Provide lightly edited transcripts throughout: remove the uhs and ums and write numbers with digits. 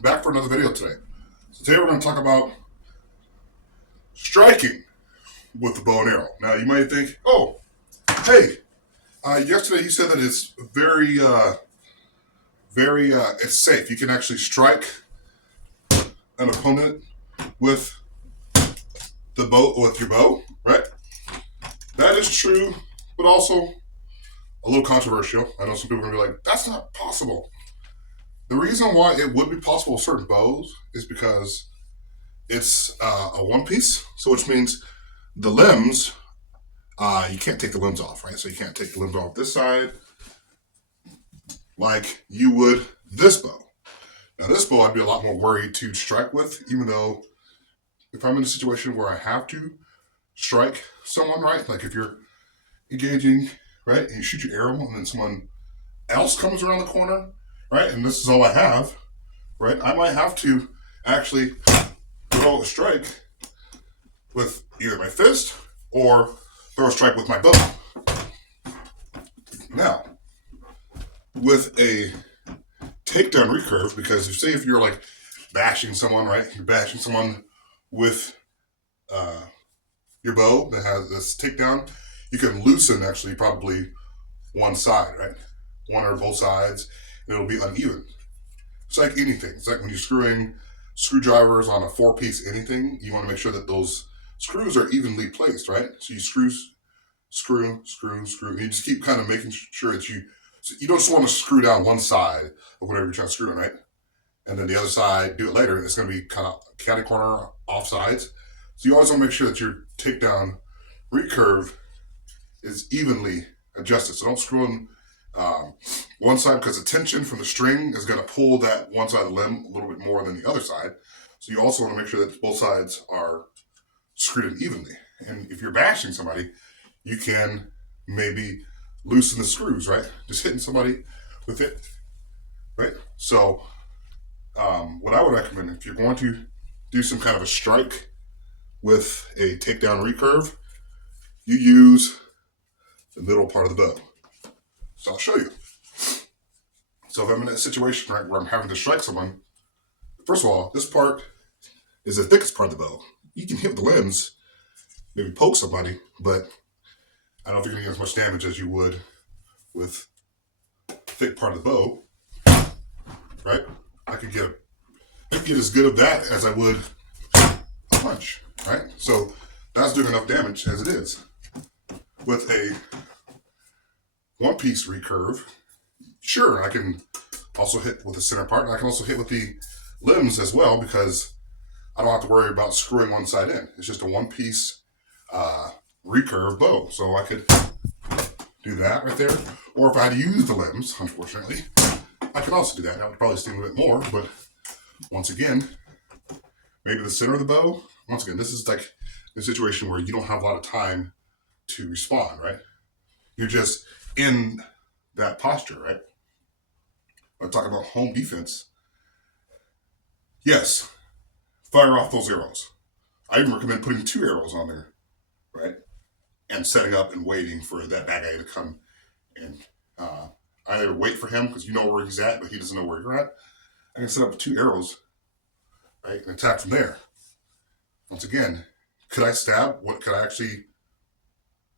back for another video today. So today we're going to talk about striking with the bow and arrow. Now you might think, oh, hey, yesterday you said that it's it's safe. You can actually strike an opponent with with your bow, right? That is true, but also a little controversial. I know some people are going to be like, that's not possible. The reason why it would be possible with certain bows is because it's a one piece, so which means the limbs, you can't take the limbs off, right? So you can't take the limbs off this side like you would this bow. Now, this bow I'd be a lot more worried to strike with, even though if I'm in a situation where I have to strike someone, right? Like if you're engaging, right, and you shoot your arrow and then someone else comes around the corner, right, and this is all I have, right, I might have to actually throw a strike with either my fist or throw a strike with my bow. Now, with a takedown recurve, because if you're like bashing someone, right, you're bashing someone with your bow that has this takedown, you can loosen actually probably one side, right, one or both sides, and it'll be uneven. It's like anything. It's like when you're screwing screwdrivers on a four-piece anything, you want to make sure that those screws are evenly placed, right? So you screw, and you just keep kind of making sure that you don't just want to screw down one side of whatever you're trying to screw in, right? And then the other side, do it later. It's going to be kind of catty corner off sides. So you always want to make sure that your takedown recurve is evenly adjusted. So don't screw in one side, because the tension from the string is going to pull that one side of the limb a little bit more than the other side. So you also want to make sure that both sides are screwed in evenly. And if you're bashing somebody, you can maybe loosen the screws, right? Just hitting somebody with it, right? So what I would recommend, if you're going to do some kind of a strike with a takedown recurve, you use the middle part of the bow. So I'll show you. So if I'm in a situation, right, where I'm having to strike someone, first of all, this part is the thickest part of the bow. You can hit the limbs, maybe poke somebody, but I don't think you're going to get as much damage as you would with the thick part of the bow, right? I could get as good of that as I would a punch, right? So that's doing enough damage as it is. With a one-piece recurve, sure, I can also hit with the center part, and I can also hit with the limbs as well, because I don't have to worry about screwing one side in. It's just a one-piece recurve bow. So I could do that right there. Or if I had to use the limbs, unfortunately, I can also do that. That would probably sting a bit more, but once again, maybe the center of the bow. Once again, this is like a situation where you don't have a lot of time to respond, right? You're just in that posture, right? I'm talking about home defense. Yes, fire off those arrows. I even recommend putting 2 arrows on there, right? And setting up and waiting for that bad guy to come and either wait for him because you know where he's at, but he doesn't know where you're at. I can set up 2 arrows, right, and attack from there. Once again, could I stab? What could I actually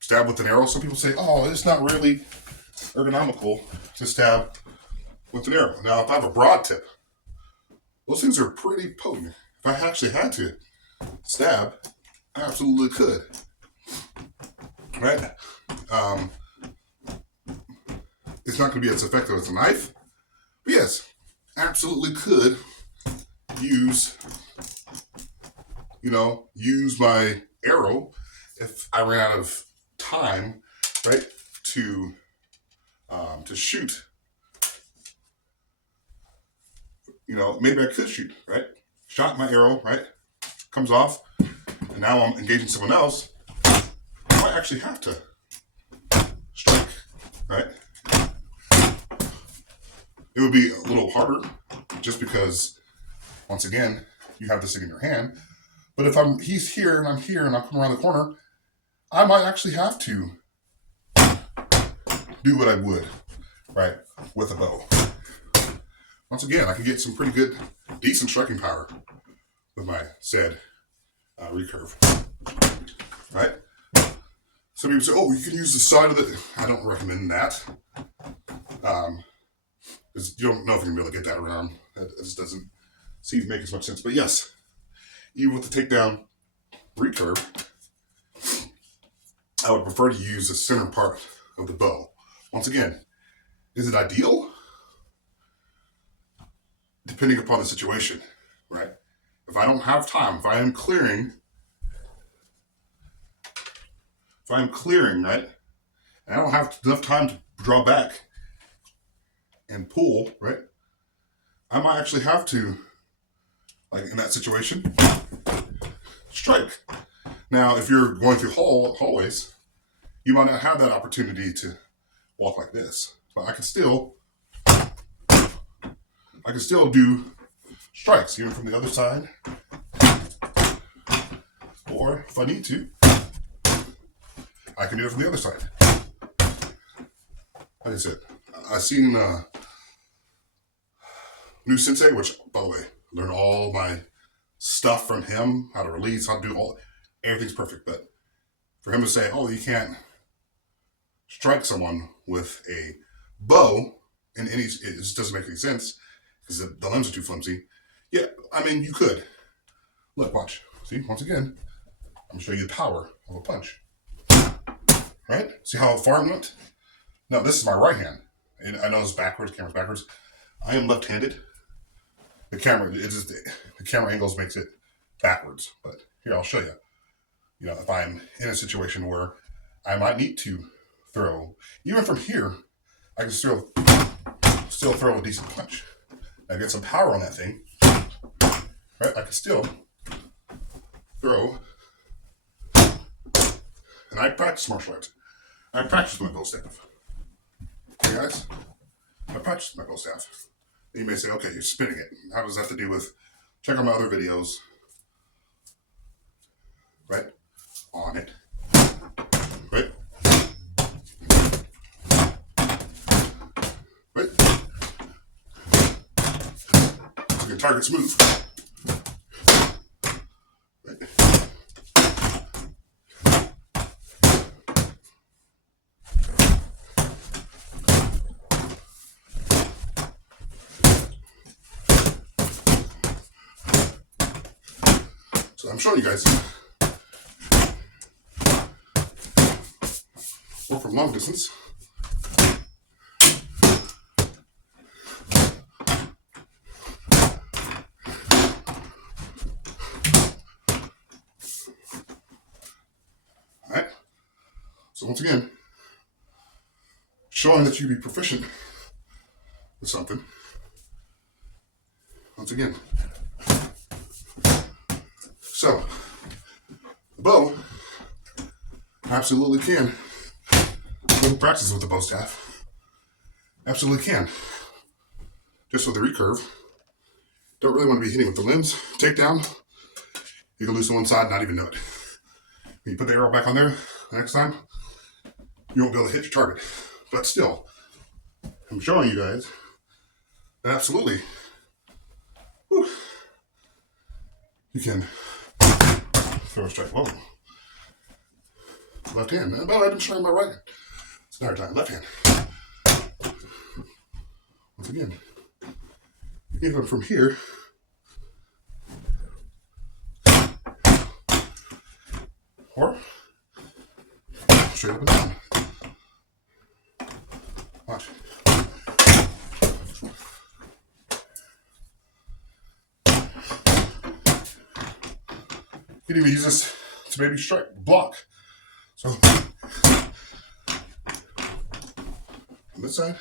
stab with an arrow? Some people say, oh, it's not really ergonomical to stab with an arrow. Now, if I have a broad tip, those things are pretty potent. If I actually had to stab, I absolutely could. Right? It's not going to be as effective as a knife, but yes, absolutely could use my arrow if I ran out of time, right, to shoot. Maybe I could shoot, right? Shot my arrow, right? Comes off, and now I'm engaging someone else. I might actually have to strike, right? It would be a little harder, just because, once again, you have this thing in your hand. But if he's here and I'm here and I come around the corner, I might actually have to do what I would, right, with a bow. once again, I can get some pretty good, decent striking power with my said recurve, right? Some people say, oh, you can use the side of the... I don't recommend that. Because you don't know if you're going to be able to get that around. That just doesn't seem to make as much sense. But yes, even with the takedown recurve, I would prefer to use the center part of the bow. Once again, is it ideal? Depending upon the situation, right? If I don't have time, if I am clearing, right, and I don't have enough time to draw back and pull, right, I might actually have to, like in that situation, strike. Now, if you're going through hallways, you might not have that opportunity to walk like this, but I can still do strikes, even from the other side, or if I need to, I can do it from the other side. Like I said, I've seen New Sensei, which, by the way, learned all my stuff from him, how to release, how to do everything's perfect. But for him to say, oh, you can't strike someone with a bow, and it just doesn't make any sense because the limbs are too flimsy. Yeah, I mean, you could. Look, watch. See, once again, I'm going to show you the power of a punch. Right? See how far it went? Now, this is my right hand. And I know it's backwards, camera's backwards. I am left-handed. The camera angles makes it backwards. But here, I'll show you. You know, if I'm in a situation where I might need to throw, even from here, I can still throw a decent punch. I get some power on that thing. Right? I can still throw. And I practice martial arts. I practice my bow staff. Okay, guys? I practice my bow staff. You may say, okay, you're spinning it. How does that have to do with... Check out my other videos. Right? On it. Right? Right? So your target's move. Right? So I'm showing you guys. Or from long distance. Alright. So once again, showing that you be proficient with something. Once again. So, the bow absolutely can. Who practices with the bow staff absolutely can. Just with the recurve. Don't really want to be hitting with the limbs. Takedown. You can loosen one side and not even know it. When you put the arrow back on there the next time, you won't be able to hit your target. But still, I'm showing you guys that absolutely you can throw a strike. Whoa. Left hand. Well, I've been trying my right hand. It's another time. Left hand. Once again, even from here, or straight up and down. Watch. You can even use this to maybe strike, block. So, on this side.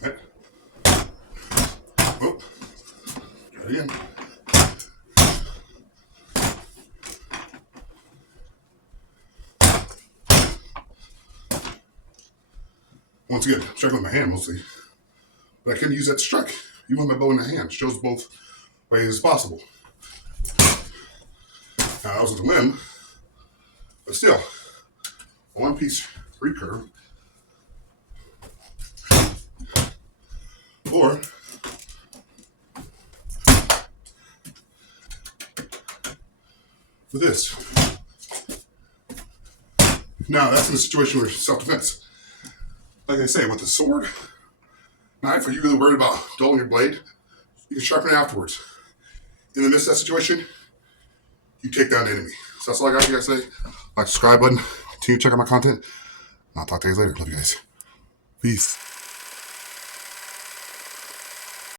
Right. Oh, try it again. Once again, striking with my hand mostly. But I can use that to strike, even with my bow in the hand. Shows both ways as possible. Now, I was with a limb, but still, a one-piece recurve, or with this. Now, that's in a situation where self-defense. Like I say, with the sword, knife, are you really worried about dulling your blade? You can sharpen it afterwards. In the midst of that situation, you take down the enemy. So that's all I got for you guys today. Like, subscribe button. Continue to check out my content. And I'll talk to you guys later. Love you guys. Peace.